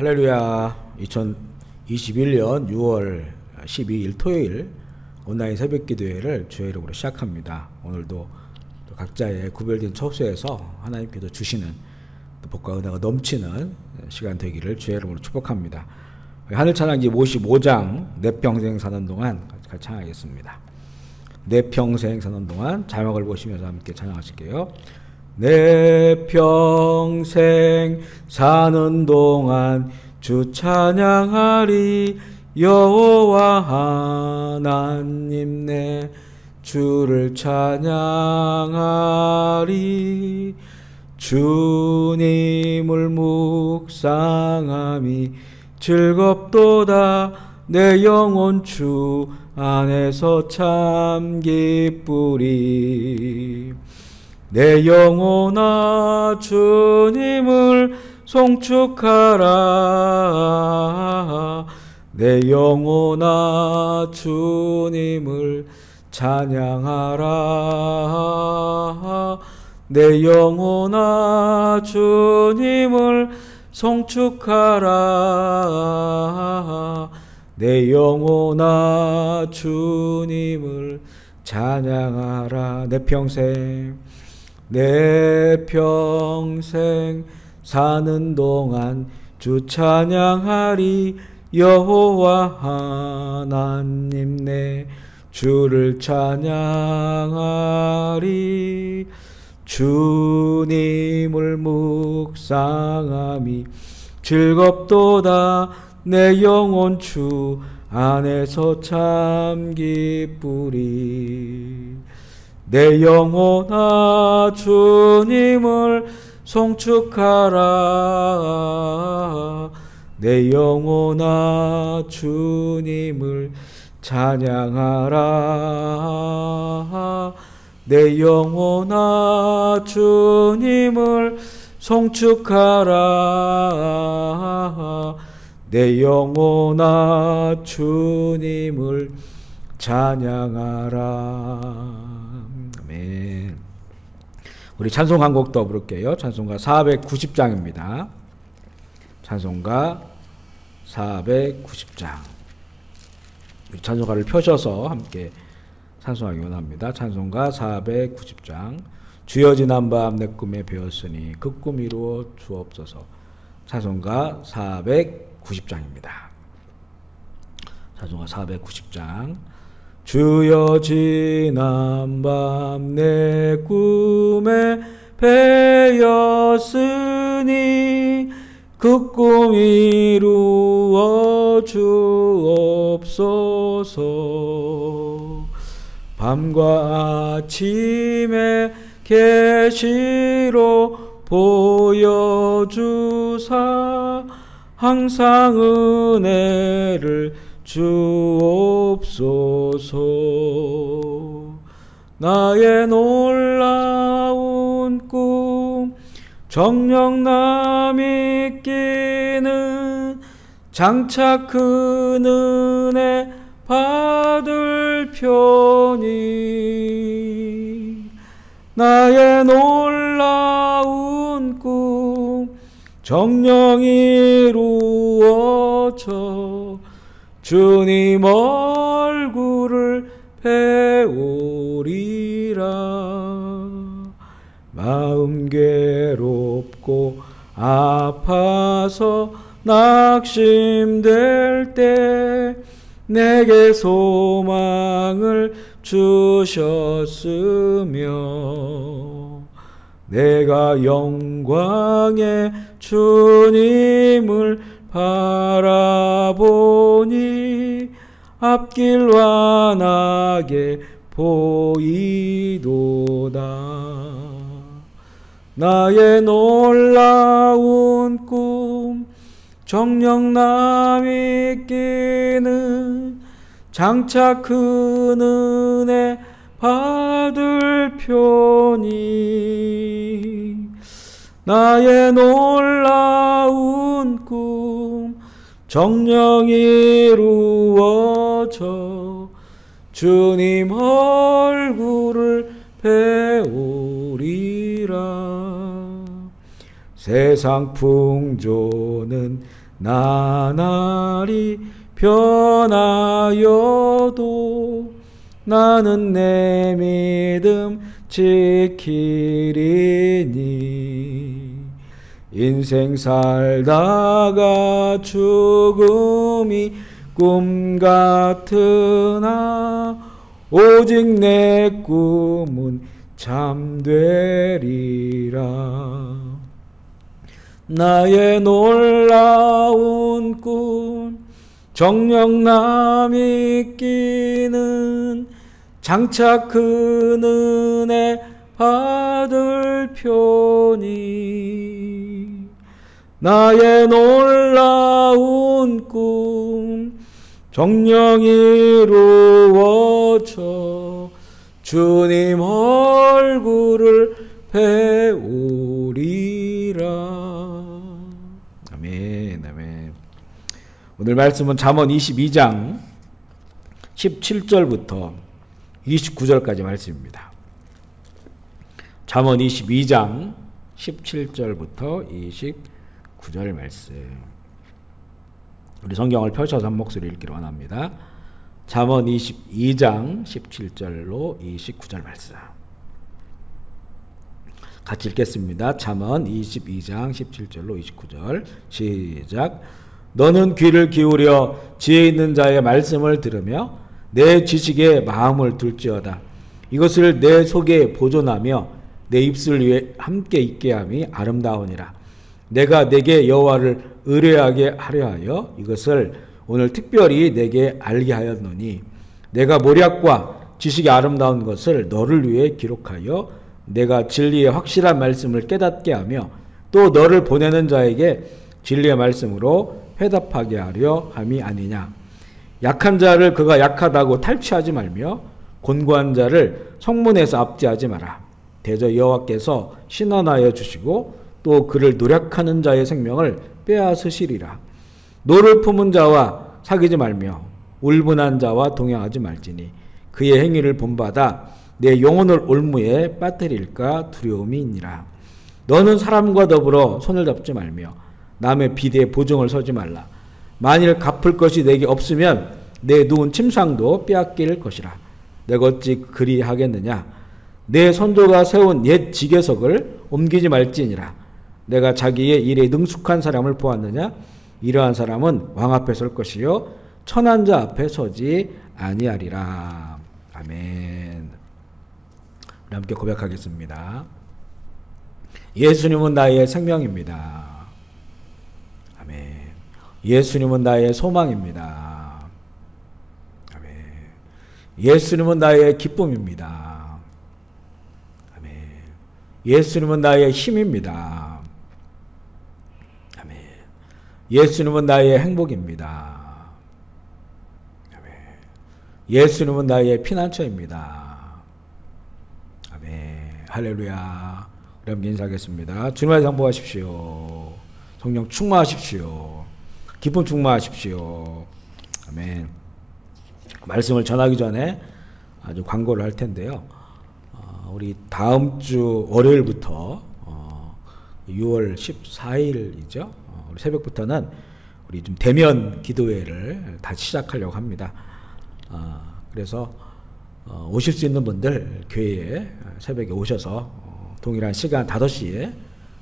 할렐루야. 2021년 6월 12일 토요일 온라인 새벽기도회를 주의 이름으로 시작합니다. 오늘도 또 각자의 구별된 처소에서 하나님께서 주시는 또 복과 은혜가 넘치는 시간 되기를 주의 이름으로 축복합니다. 하늘찬양지 55장 내 평생 사는 동안 같이 찬양하겠습니다. 내 평생 사는 동안 자막을 보시면서 함께 찬양하실게요. 내 평생 사는 동안 주 찬양하리. 여호와 하나님 내 주를 찬양하리. 주님을 묵상함이 즐겁도다. 내 영혼 주 안에서 참 기쁘리. 내 영혼아 주님을 송축하라. 내 영혼아 주님을 찬양하라. 내 영혼아 주님을 송축하라. 내 영혼아 주님을 찬양하라. 내 평생 사는 동안 주 찬양하리. 여호와 하나님 내 주를 찬양하리. 주님을 묵상함이 즐겁도다. 내 영혼 주 안에서 참 기쁘리. 내 영혼아 주님을 송축하라. 내 영혼아 주님을 찬양하라. 내 영혼아 주님을 송축하라. 내 영혼아 주님을 찬양하라. 아멘. 우리 찬송 한 곡 더 부를게요. 찬송가 490장입니다. 찬송가 490장. 찬송가를 펴셔서 함께 찬송하기 원합니다. 찬송가 490장. 주여 지난밤 내 꿈에 배웠으니 그 꿈 이루어 주옵소서. 찬송가 490장입니다. 찬송가 490장. 주여 지난밤 내 꿈에 배웠으니 그 꿈 이루어 주옵소서. 밤과 아침에 계시로 보여주사 항상 은혜를 주옵소서. 나의 놀라운 꿈 정녕 남이 끼는 장차 큰 은혜 받을 편이. 나의 놀라운 꿈 정녕 이루어져 주님 얼굴을 배우리라. 마음 괴롭고 아파서 낙심될 때 내게 소망을 주셨으며 내가 영광의 주님을 바라보니 앞길 환하게 보이도다. 나의 놀라운 꿈 정녕 남이 끼는 장차 큰 은혜 받을 편이. 나의 놀라운 꿈 정녕 이루어져 주님 얼굴을 배우리라. 세상 풍조는 나날이 변하여도 나는 내 믿음 지키리니 인생 살다가 죽음이 꿈 같으나 오직 내 꿈은 참되리라. 나의 놀라운 꿈 정녕 남이 끼는 장차 큰 은혜 받을 표니 나의 놀라운 꿈 정녕 이루어져 주님 얼굴을 배우리라. 아멘, 아멘. 오늘 말씀은 잠언 22장 17절부터 29절까지 말씀입니다. 잠언 22장 17절부터 29절 말씀. 우리 성경을 펼쳐서 한 목소리 읽기를 원합니다. 잠언 22장 17절로 29절 말씀. 같이 읽겠습니다. 잠언 22장 17절로 29절 시작. 너는 귀를 기울여 지혜 있는 자의 말씀을 들으며 내 지식에 마음을 둘지어다. 이것을 내 속에 보존하며 내 입술 위에 함께 있게 함이 아름다우니라. 내가 내게 여호와를 의뢰하게 하려 하여 이것을 오늘 특별히 내게 알게 하였노니 내가 모략과 지식이 아름다운 것을 너를 위해 기록하여 내가 진리의 확실한 말씀을 깨닫게 하며 또 너를 보내는 자에게 진리의 말씀으로 회답하게 하려 함이 아니냐. 약한 자를 그가 약하다고 탈취하지 말며 곤고한 자를 성문에서 압제하지 마라. 대저 여호와께서 신원하여 주시고 또 그를 노력하는 자의 생명을 빼앗으시리라. 노를 품은 자와 사귀지 말며 울분한 자와 동행하지 말지니 그의 행위를 본받아 내 영혼을 올무에 빠뜨릴까 두려움이 있니라. 너는 사람과 더불어 손을 잡지 말며 남의 비대에 보증을 서지 말라. 만일 갚을 것이 내게 없으면 내 누운 침상도 빼앗길 것이라. 내가 어찌 그리 하겠느냐. 내 선조가 세운 옛 지계석을 옮기지 말지니라. 내가 자기의 일에 능숙한 사람을 보았느냐. 이러한 사람은 왕 앞에 설 것이요 천한 자 앞에 서지 아니하리라. 아멘. 우리 함께 고백하겠습니다. 예수님은 나의 생명입니다. 아멘. 예수님은 나의 소망입니다. 아멘. 예수님은 나의 기쁨입니다. 아멘. 예수님은 나의 힘입니다. 아멘. 예수님은 나의 행복입니다. 아멘. 예수님은 나의 피난처입니다. 아멘. 할렐루야. 우리 함께 인사하겠습니다. 주님의 상복하십시오. 성령 충만하십시오. 기쁨 충만하십시오. 아멘. 말씀을 전하기 전에 아주 광고를 할 텐데요. 우리 다음 주 월요일부터 6월 14일이죠. 우리 새벽부터는 우리 좀 대면 기도회를 다시 시작하려고 합니다. 그래서 오실 수 있는 분들 교회에 새벽에 오셔서 동일한 시간 5시에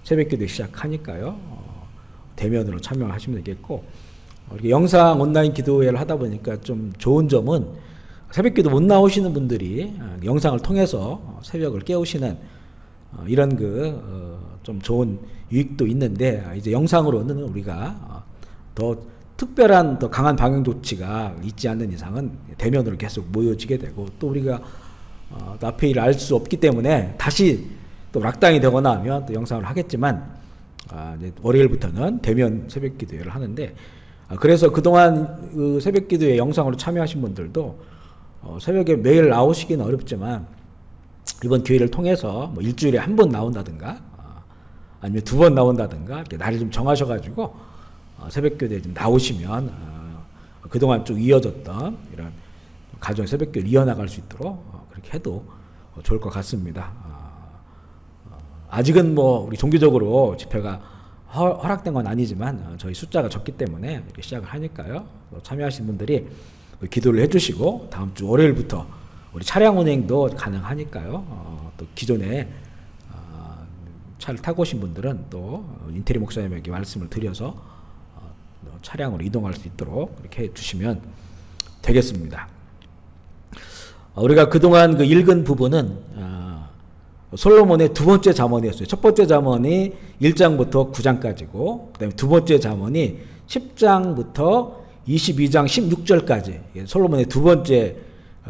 새벽 기도 시작하니까요. 대면으로 참여하시면 되겠고, 이렇게 영상 온라인 기도회를 하다 보니까 좀 좋은 점은 새벽 기도 못 나오시는 분들이 영상을 통해서 새벽을 깨우시는 이런 좀 좋은 유익도 있는데, 이제 영상으로는 우리가 더 특별한 더 강한 방역 조치가 있지 않는 이상은 대면으로 계속 모여지게 되고, 또 우리가 앞에 일을 알 수 없기 때문에 다시 또 락다운이 되거나 하면 또 영상을 하겠지만, 이제 월요일부터는 대면 새벽 기도회를 하는데, 그래서 그동안 그 새벽 기도회 영상으로 참여하신 분들도 새벽에 매일 나오시기는 어렵지만 이번 기회를 통해서 뭐 일주일에 한 번 나온다든가 아니면 2번 나온다든가 이렇게 날을 좀 정하셔가지고 새벽 기도회에 좀 나오시면 그동안 쭉 이어졌던 이런 가정 새벽 기도를 이어나갈 수 있도록 그렇게 해도 좋을 것 같습니다. 아직은 뭐 우리 종교적으로 집회가 허락된 건 아니지만 저희 숫자가 적기 때문에 이렇게 시작을 하니까요. 참여하신 분들이 기도를 해주시고 다음 주 월요일부터 우리 차량 운행도 가능하니까요. 또 기존에 차를 타고 오신 분들은 또 인테리 목사님에게 말씀을 드려서 차량으로 이동할 수 있도록 이렇게 해주시면 되겠습니다. 우리가 그동안 그 읽은 부분은 솔로몬의 두 번째 잠언이었어요. 첫 번째 잠언이 1장부터 9장까지고 그 다음에 두 번째 잠언이 10장부터 22장 16절까지 솔로몬의 두 번째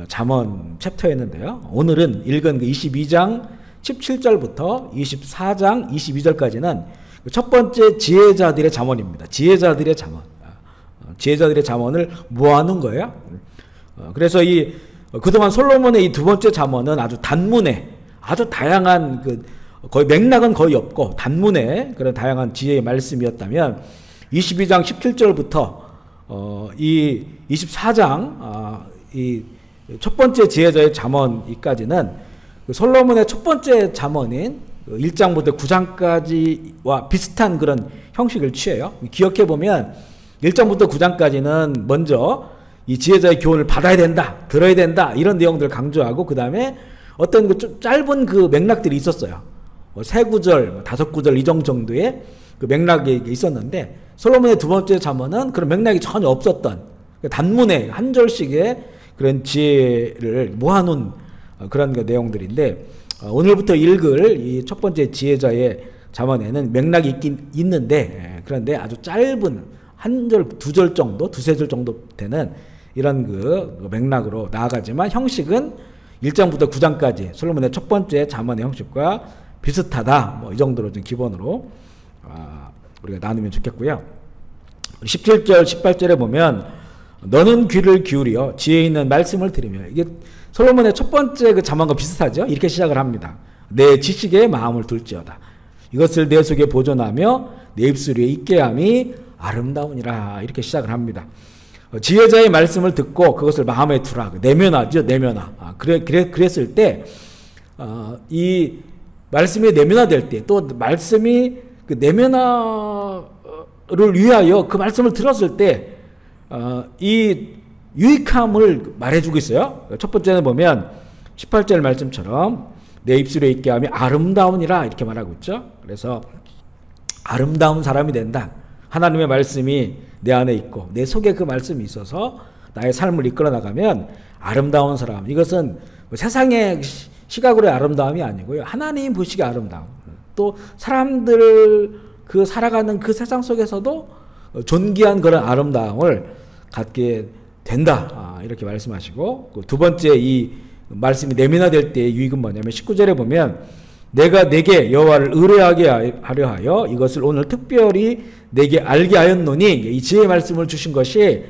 잠언 챕터였는데요. 오늘은 읽은 그 22장 17절부터 24장 22절까지는 첫 번째 지혜자들의 잠언입니다. 지혜자들의 잠언. 지혜자들의 잠언을 모아놓은 거예요. 그래서 그동안 솔로몬의 이 두 번째 잠언은 아주 단문에 아주 다양한 거의 맥락은 거의 없고 단문에 그런 다양한 지혜의 말씀이었다면 22장 17절부터 이 24장 이 첫 번째 지혜자의 잠언까지는 솔로몬의 첫 번째 잠언인 1장부터 9장까지와 비슷한 그런 형식을 취해요. 기억해 보면 1장부터 9장까지는 먼저 이 지혜자의 교훈을 받아야 된다, 들어야 된다 이런 내용들을 강조하고 그 다음에 어떤 좀 짧은 그 맥락들이 있었어요. 3구절, 5구절 이 정도의 그 맥락이 있었는데 솔로몬의 두 번째 잠언은 그런 맥락이 전혀 없었던 단문에 한 절씩의 그런 지혜를 모아놓은 그런 그 내용들인데 오늘부터 읽을 이 첫 번째 지혜자의 잠언에는 맥락이 있긴 있는데 그런데 아주 짧은 한 절, 두 절 정도, 두세 절 정도 되는 이런 그 맥락으로 나아가지만 형식은 1장부터 9장까지 솔로몬의 첫 번째 잠언의 형식과 비슷하다. 뭐 이 정도로 좀 기본으로 우리가 나누면 좋겠고요. 17절, 18절에 보면 너는 귀를 기울여 지혜 있는 말씀을 들으며 이게 솔로몬의 첫 번째 그 잠언과 비슷하죠. 이렇게 시작을 합니다. 내 지식에 마음을 둘지어다. 이것을 내 속에 보존하며 내 입술 위에 있게 함이 아름다우니라. 이렇게 시작을 합니다. 지혜자의 말씀을 듣고 그것을 마음에 두라. 내면화죠. 내면화. 그랬을 때 이 말씀이 내면화될 때 또 말씀이 그 내면화를 위하여 그 말씀을 들었을 때 이 유익함을 말해주고 있어요. 첫 번째는 보면 18절 말씀처럼 내 입술에 있게 하면 아름다우니라 이렇게 말하고 있죠. 그래서 아름다운 사람이 된다. 하나님의 말씀이 내 안에 있고 내 속에 그 말씀이 있어서 나의 삶을 이끌어 나가면 아름다운 사람. 이것은 세상의 시각으로의 아름다움이 아니고요. 하나님 보시기에 아름다움. 또 사람들 그 살아가는 그 세상 속에서도 존귀한 그런 아름다움을 갖게 된다. 이렇게 말씀하시고 두 번째 이 말씀이 내면화될 때의 유익은 뭐냐면 19절에 보면 내가 내게 여호와를 의뢰하게 하려 하여 이것을 오늘 특별히 내게 알게 하였노니 이 지혜의 말씀을 주신 것이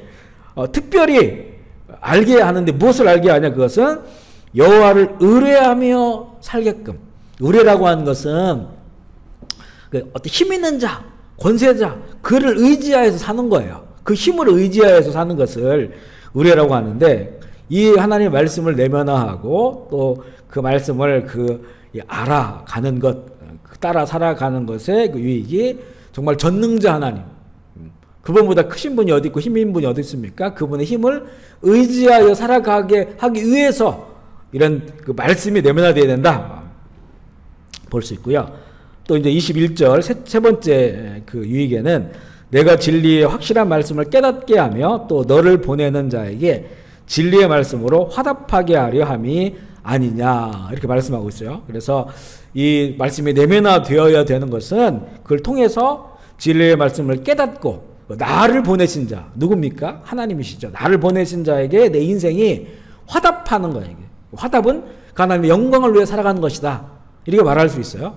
특별히 알게 하는데 무엇을 알게 하냐 그것은 여호와를 의뢰하며 살게끔. 의뢰라고 하는 것은 어떤 힘 있는 자, 권세자 그를 의지하여서 사는 거예요. 그 힘을 의지하여서 사는 것을 의뢰라고 하는데 이 하나님의 말씀을 내면화하고 또 그 말씀을 알아가는 것, 따라 살아가는 것의 그 유익이 정말 전능자 하나님. 그분보다 크신 분이 어디 있고 힘 있는 분이 어디 있습니까? 그분의 힘을 의지하여 살아가게 하기 위해서 이런 그 말씀이 내면화되어야 된다. 볼 수 있고요. 또 이제 21절 세 번째 그 유익에는 내가 진리의 확실한 말씀을 깨닫게 하며 또 너를 보내는 자에게 진리의 말씀으로 화답하게 하려 함이 아니냐 이렇게 말씀하고 있어요. 그래서 이 말씀이 내면화되어야 되는 것은 그걸 통해서 진리의 말씀을 깨닫고 나를 보내신 자 누굽니까? 하나님이시죠. 나를 보내신 자에게 내 인생이 화답하는 거예요. 화답은 하나님의 영광을 위해 살아가는 것이다. 이렇게 말할 수 있어요.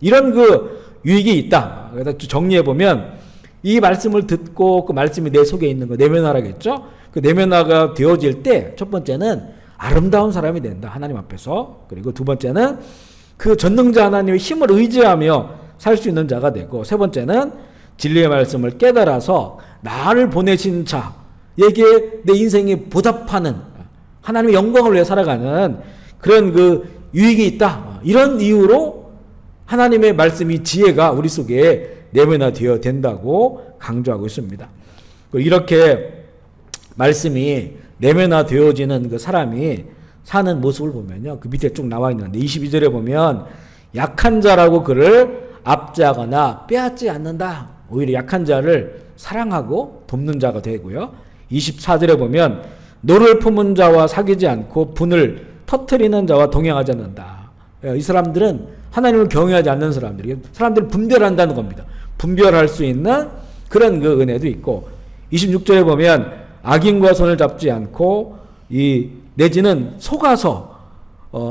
이런 그 유익이 있다. 그래서 정리해 보면 이 말씀을 듣고 그 말씀이 내 속에 있는 거 내면화라겠죠. 그 내면화가 되어질 때 첫 번째는 아름다운 사람이 된다. 하나님 앞에서. 그리고 두 번째는 그 전능자 하나님의 힘을 의지하며 살 수 있는 자가 되고 세 번째는 진리의 말씀을 깨달아서 나를 보내신 자에게 내 인생이 보답하는 하나님의 영광을 위해 살아가는 그런 그 유익이 있다. 이런 이유로 하나님의 말씀이 지혜가 우리 속에 내면화되어야 된다고 강조하고 있습니다. 이렇게 말씀이 내면화되어지는 그 사람이 사는 모습을 보면요, 그 밑에 쭉 나와 있는데 22절에 보면 약한 자라고 그를 압제하거나 빼앗지 않는다. 오히려 약한 자를 사랑하고 돕는 자가 되고요. 24절에 보면 노를 품은 자와 사귀지 않고 분을 터뜨리는 자와 동행하지 않는다. 이 사람들은 하나님을 경외하지 않는 사람들이, 사람들을 분별한다는 겁니다. 분별할 수 있는 그런 그 은혜도 있고, 26절에 보면 악인과 손을 잡지 않고 내지는 속아서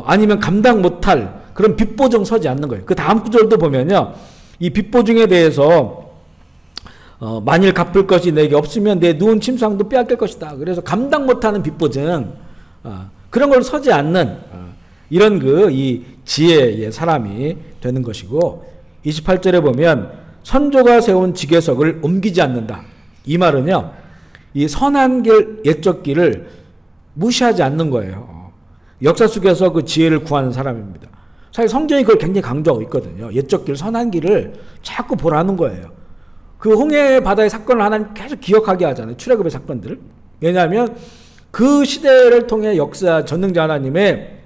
아니면 감당 못할 그런 빚보증 서지 않는 거예요. 그 다음 구절도 보면요, 이 빚보증에 대해서 만일 갚을 것이 내게 없으면 내 누운 침상도 빼앗길 것이다. 그래서 감당 못하는 빚보증, 그런 걸 서지 않는 이런 이 지혜의 사람이 되는 것이고, 28절에 보면 선조가 세운 지계석을 옮기지 않는다. 이 말은요, 이 선한 길, 옛적 길을 무시하지 않는 거예요. 역사 속에서 그 지혜를 구하는 사람입니다. 사실 성경이 그걸 굉장히 강조하고 있거든요. 옛적 길, 선한 길을 자꾸 보라는 거예요. 그 홍해 바다의 사건을 하나님 계속 기억하게 하잖아요. 출애굽의 사건들을. 왜냐하면 그 시대를 통해 역사 전능자 하나님의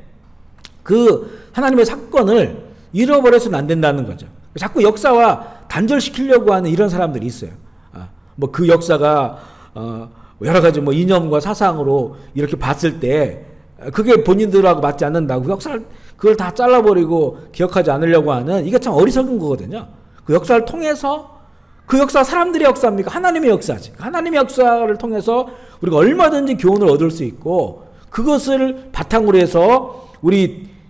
그 하나님의 사건을 잃어버려서는 안 된다는 거죠. 자꾸 역사와 단절시키려고 하는 이런 사람들이 있어요. 뭐 그 역사가 여러 가지 뭐 이념과 사상으로 이렇게 봤을 때 그게 본인들하고 맞지 않는다고 역사를 그걸 다 잘라버리고 기억하지 않으려고 하는, 이게 참 어리석은 거거든요. 그 역사를 통해서, 그 역사 사람들의 역사입니까? 하나님의 역사지. 하나님의 역사를 통해서 우리가 얼마든지 교훈을 얻을 수 있고, 그것을 바탕으로 해서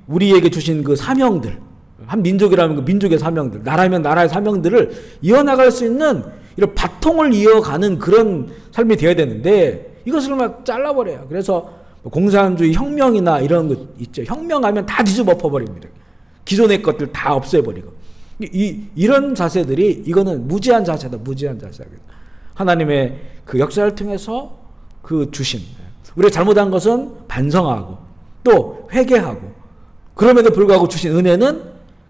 우리에게 주신 그 사명들, 한 민족이라면 그 민족의 사명들, 나라면 나라의 사명들을 이어나갈 수 있는 이런 바통을 이어가는 그런 삶이 되어야 되는데, 이것을 막 잘라버려요. 그래서 공산주의 혁명이나 이런 거 있죠. 혁명하면 다 뒤집어 엎어버립니다. 기존의 것들 다 없애버리고. 이런 자세들이, 이거는 무지한 자세다. 무지한 자세. 하나님의 그 역사를 통해서 그 주신, 우리가 잘못한 것은 반성하고 또 회개하고, 그럼에도 불구하고 주신 은혜는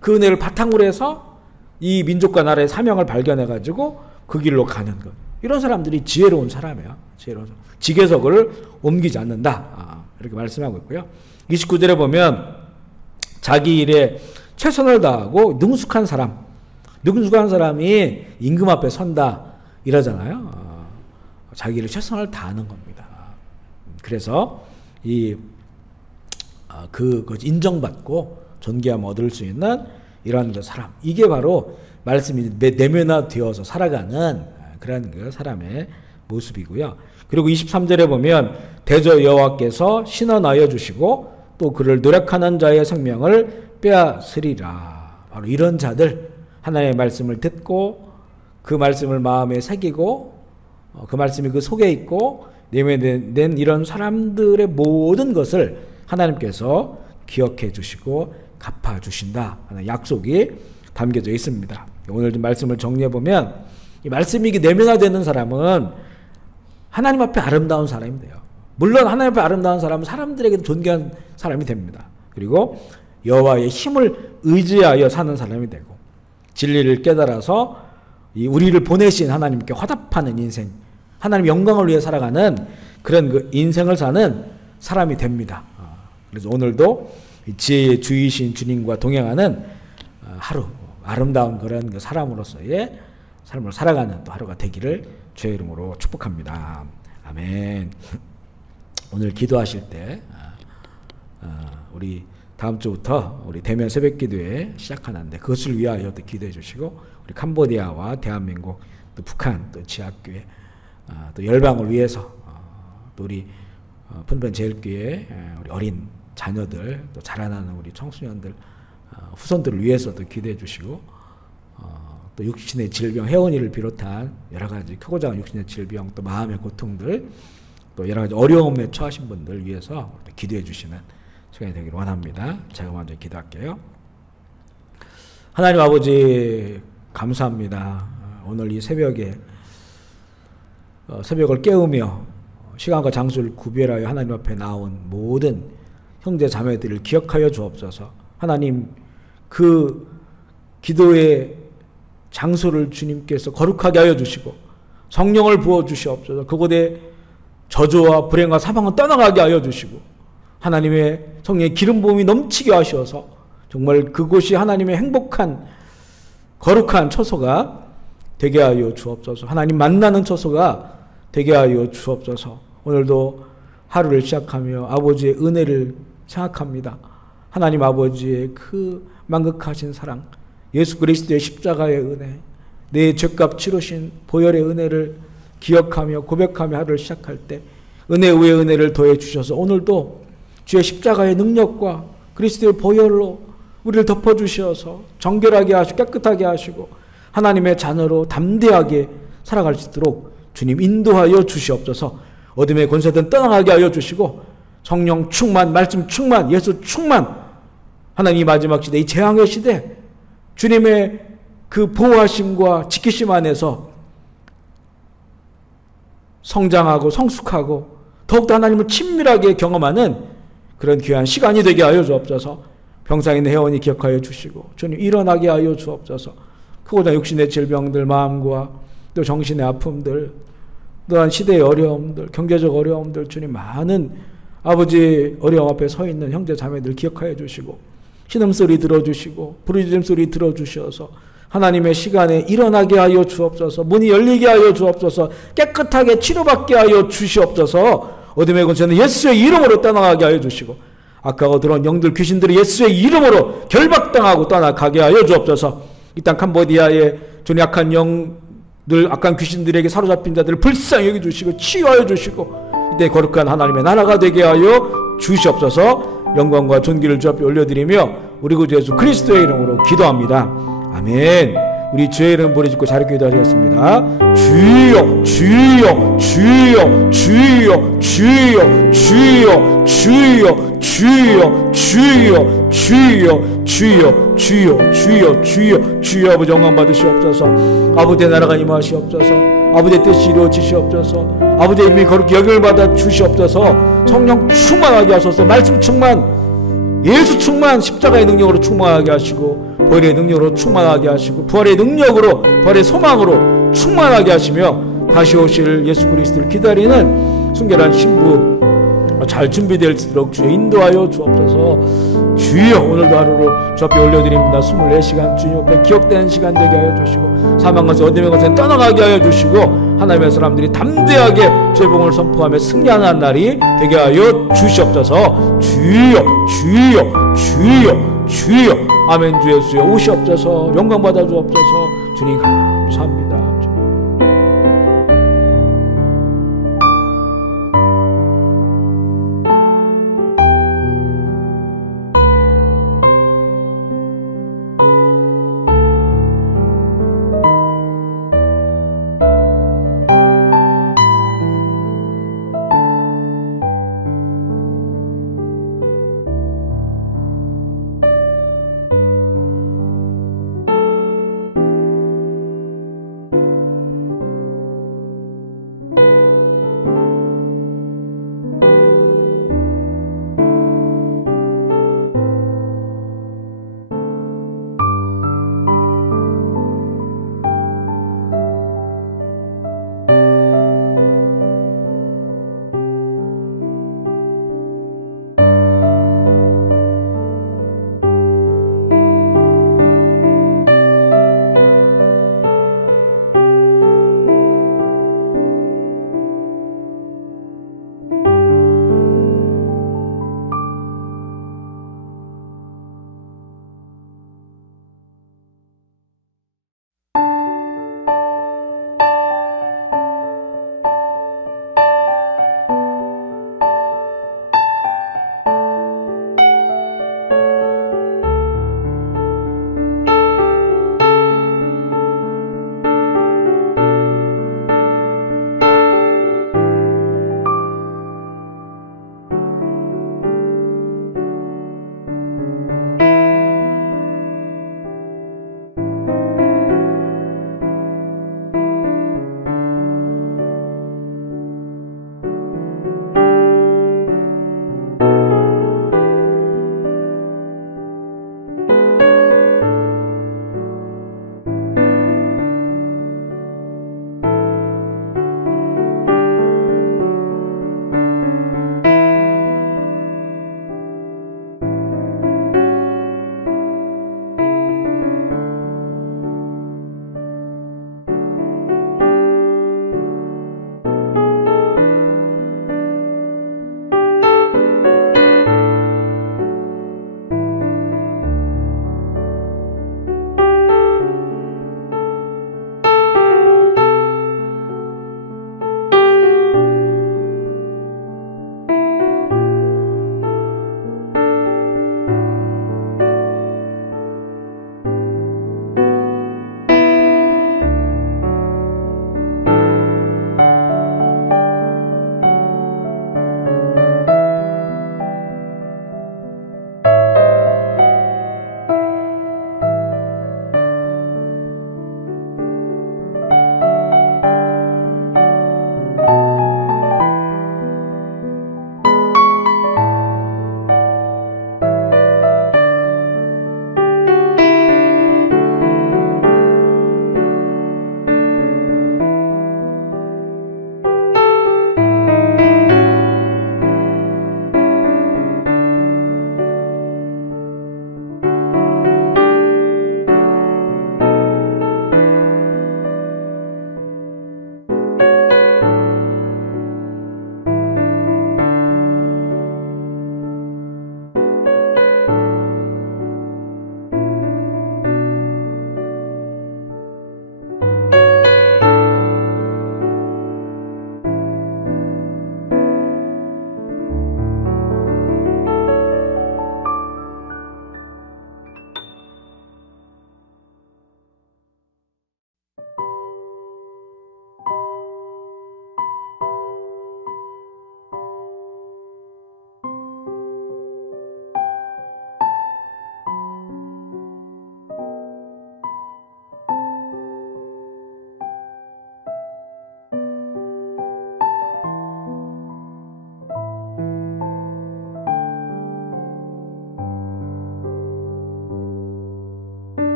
그 은혜를 바탕으로 해서 이 민족과 나라의 사명을 발견해가지고 그 길로 가는 것. 이런 사람들이 지혜로운 사람이야. 지혜로운 사람. 지계석을 옮기지 않는다. 이렇게 말씀하고 있고요. 29절에 보면 자기 일에 최선을 다하고 능숙한 사람이 임금 앞에 선다 이러잖아요. 자기 일에 최선을 다하는 겁니다. 그래서 그 인정받고 존귀함 얻을 수 있는 이런 그 사람, 이게 바로 말씀이 내면화되어서 살아가는 그런 그 사람의 모습이고요. 그리고 23절에 보면 대저 여호와께서 신원하여 주시고 또 그를 노력하는 자의 생명을 빼앗으리라. 바로 이런 자들, 하나님의 말씀을 듣고 그 말씀을 마음에 새기고 그 말씀이 그 속에 있고 내면된 이런 사람들의 모든 것을 하나님께서 기억해 주시고 갚아 주신다 하는 약속이 담겨져 있습니다. 오늘 좀 말씀을 정리해 보면, 이 말씀이 내면화되는 사람은 하나님 앞에 아름다운 사람이 돼요. 물론 하나님 앞에 아름다운 사람은 사람들에게도 존귀한 사람이 됩니다. 그리고 여호와의 힘을 의지하여 사는 사람이 되고, 진리를 깨달아서 우리를 보내신 하나님께 화답하는 인생, 하나님 영광을 위해 살아가는 그런 그 인생을 사는 사람이 됩니다. 그래서 오늘도 지혜의 주이신 주님과 동행하는 하루, 아름다운 그런 그 사람으로서의 삶을 살아가는 또 하루가 되기를 주의 이름으로 축복합니다. 아멘. 오늘 기도하실 때 우리 다음 주부터 우리 대면 새벽 기도회 시작하는데, 그것을 위하여 또 기도해 주시고, 우리 캄보디아와 대한민국, 또 북한, 또 지학교회, 또 열방을 위해서, 또 우리 푼푼 제일교회 우리 어린 자녀들, 또 자라나는 우리 청소년들, 후손들을 위해서도 기도해 주시고, 또 육신의 질병, 혜원이를 비롯한 여러 가지 크고 작은 육신의 질병, 또 마음의 고통들, 또 여러 가지 어려움에 처하신 분들 위해서 기도해 주시는 시간이 되기를 원합니다. 제가 먼저 기도할게요. 하나님 아버지, 감사합니다. 오늘 이 새벽에 새벽을 깨우며 시간과 장소를 구별하여 하나님 앞에 나온 모든 형제 자매들을 기억하여 주옵소서. 하나님, 그 기도의 장소를 주님께서 거룩하게 하여 주시고 성령을 부어 주시옵소서. 그곳에 저주와 불행과 사망은 떠나가게 하여 주시고 하나님의 성령의 기름 부음이 넘치게 하셔서 정말 그곳이 하나님의 행복한 거룩한 처소가 되게 하여 주옵소서. 하나님 만나는 처소가 되게 하여 주옵소서. 오늘도 하루를 시작하며 아버지의 은혜를 생각합니다. 하나님 아버지의 그 만극하신 사랑, 예수 그리스도의 십자가의 은혜, 내 죄값 치르신 보혈의 은혜를 기억하며 고백하며 하루를 시작할 때 은혜 위에 은혜를 더해 주셔서 오늘도 주의 십자가의 능력과 그리스도의 보혈로 우리를 덮어주셔서 정결하게 하시고 깨끗하게 하시고 하나님의 자녀로 담대하게 살아갈 수 있도록 주님 인도하여 주시옵소서. 어둠의 권세든 떠나가게 하여 주시고 성령 충만, 말씀 충만, 예수 충만, 하나님 마지막 시대, 이 재앙의 시대 주님의 그 보호하심과 지키심 안에서 성장하고 성숙하고 더욱더 하나님을 친밀하게 경험하는 그런 귀한 시간이 되게 하여 주옵소서. 병상에 있는 회원이 기억하여 주시고 주님 일어나게 하여 주옵소서. 크고자 육신의 질병들, 마음과 또 정신의 아픔들, 또한 시대의 어려움들, 경제적 어려움들, 주님 많은 아버지 어려움 앞에 서 있는 형제 자매들 기억하여 주시고 신음소리 들어주시고 부르짖음 소리 들어주셔서 하나님의 시간에 일어나게 하여 주옵소서. 문이 열리게 하여 주옵소서. 깨끗하게 치료받게 하여 주시옵소서. 어둠의 권세는 예수의 이름으로 떠나가게 하여 주시고 악하고 들어온 영들 귀신들이 예수의 이름으로 결박당하고 떠나가게 하여 주옵소서. 이 땅 캄보디아의 주님 악한 영들, 악한 귀신들에게 사로잡힌 자들을 불쌍히 여겨주시고 치유하여 주시고 이때 거룩한 하나님의 나라가 되게 하여 주시옵소서. 영광과 존귀를 주 앞에 올려드리며 우리 구주 예수 그리스도의 이름으로 기도합니다. 아멘. 우리 주의 이름 부르짖고 자리 기도하겠습니다. 주여 주여 주여 주여 주여 주여 주여 주여 주여 주여 주여 주여 주여 주여 주여 아버지 영광 받으시옵소서. 아버지의 나라가 임하시옵소서. 아버지의 뜻이 이루어지시옵소서. 아버지의 이름이 거룩히 여김을 받아 주시옵소서. 성령 충만하게 하소서. 말씀 충만, 예수 충만, 십자가의 능력으로 충만하게 하시고 보혈의 능력으로 충만하게 하시고 부활의 능력으로, 부활의 소망으로 충만하게 하시며 다시 오실 예수 그리스도를 기다리는 순결한 신부 잘 준비될수록 주여 인도하여 주옵소서. 주여 오늘도 하루를 주 앞에 올려드립니다. 24시간 주님 앞에 기억되는 시간 되게 하여 주시고 사망 것에 어둠의 것에 떠나가게 하여 주시고 하나님의 사람들이 담대하게 죄봉을 선포하며 승리하는 날이 되게 하여 주시옵소서. 주여 주여 주여 주여 아멘. 주 예수여 오시옵소서. 영광 받아 주옵소서. 주님 감사합니다.